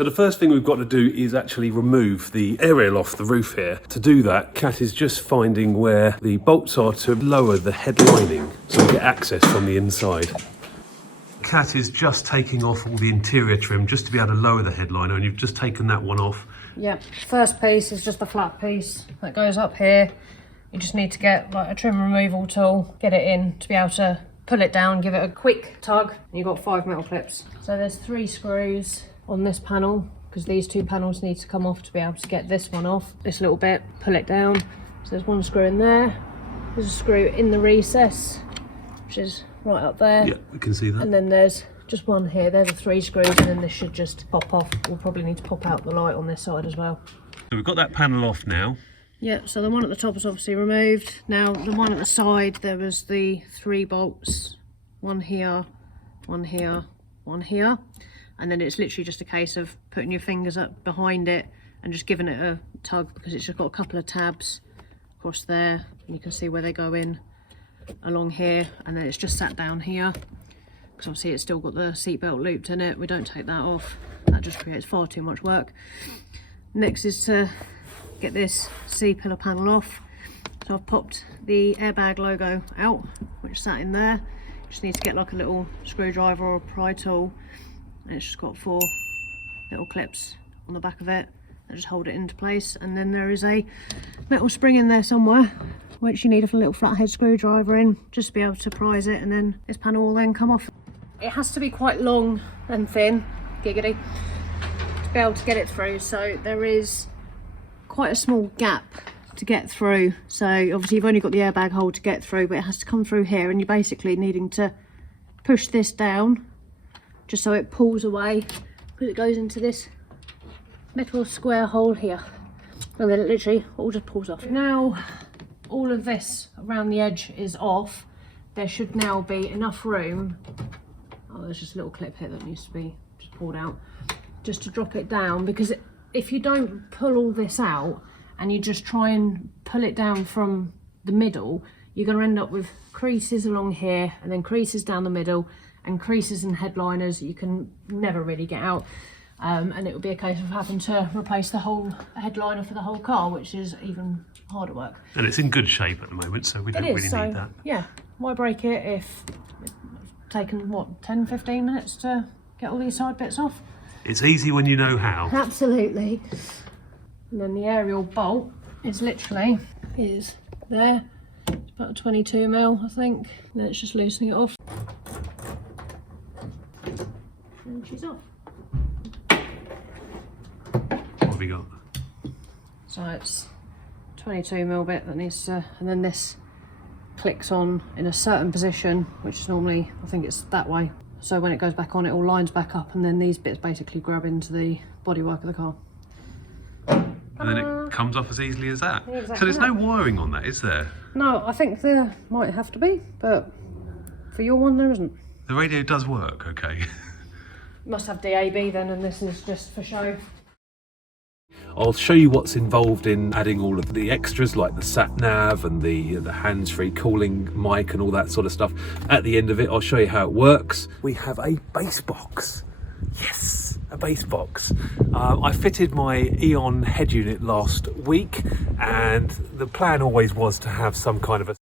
So the first thing we've got to do is actually remove the Arial off the roof here. To do that, Kat is just finding where the bolts are to lower the head lining so we get access from the inside. Kat is just taking off all the interior trim just to be able to lower the headliner, and you've just taken that one off. Yeah, first piece is just the flat piece that goes up here. You just need to get like a trim removal tool, get it in to be able to pull it down, give it a quick tug, and you've got 5 metal clips. So there's 3 screws on this panel, because these 2 panels need to come off to be able to get this one off. This little bit, pull it down. So there's 1 screw in there. There's a screw in the recess, which is right up there. Yeah, we can see that. And then there's just 1 here. There's the 3 screws, and then this should just pop off. We'll probably need to pop out the light on this side as well. So we've got that panel off now. Yeah, so the one at the top is obviously removed. Now the one at the side, there was the 3 bolts. 1 here, 1 here, 1 here. And then it's literally just a case of putting your fingers up behind it and just giving it a tug, because it's just got a couple of tabs across there, and you can see where they go in along here, and then it's just sat down here, because obviously it's still got the seatbelt looped in it. We don't take that off, that just creates far too much work. Next is to get this C-pillar panel off. So I've popped the airbag logo out, which sat in there. Just need to get like a little screwdriver or a pry tool, and it's just got 4 little clips on the back of it that just hold it into place. And then there is a metal spring in there somewhere, which you need a little flathead screwdriver in just to be able to prise it, and then this panel will then come off. It has to be quite long and thin, giggity, to be able to get it through. So there is quite a small gap to get through. So obviously you've only got the airbag hole to get through, but it has to come through here, and you're basically needing to push this down just so it pulls away, because it goes into this metal square hole here, and then it literally all just pulls off. Now all of this around the edge is off. There should now be enough room, oh there's just a little clip here that needs to be just pulled out, just to drop it down, because if you don't pull all this out and you just try and pull it down from the middle, you're going to end up with creases along here, and then creases down the middle, and creases and headliners you can never really get out. And it would be a case of having to replace the whole headliner for the whole car, which is even harder work. And it's in good shape at the moment, so we don't really need that. Yeah, why break it if it's taken, what, 10-15 minutes to get all these side bits off? It's easy when you know how. Absolutely. And then the Arial bolt is literally there. It's about a 22mm, I think. And then it's just loosening it off. And she's off. What have we got? So it's 22mm bit that needs to, and then this clicks on in a certain position, which is normally, I think it's that way. So when it goes back on, it all lines back up, and then these bits basically grab into the bodywork of the car. And then it comes off as easily as that. Yeah, exactly. So there's no wiring on that, is there? No, I think there might have to be, but for your one there isn't. The radio does work, okay. Must have DAB then, and this is just for show. I'll show you what's involved in adding all of the extras, like the sat nav and the hands-free calling mic and all that sort of stuff. At the end of it, I'll show you how it works. We have a bass box. Yes, a bass box. I fitted my Eon head unit last week, and the plan always was to have some kind of a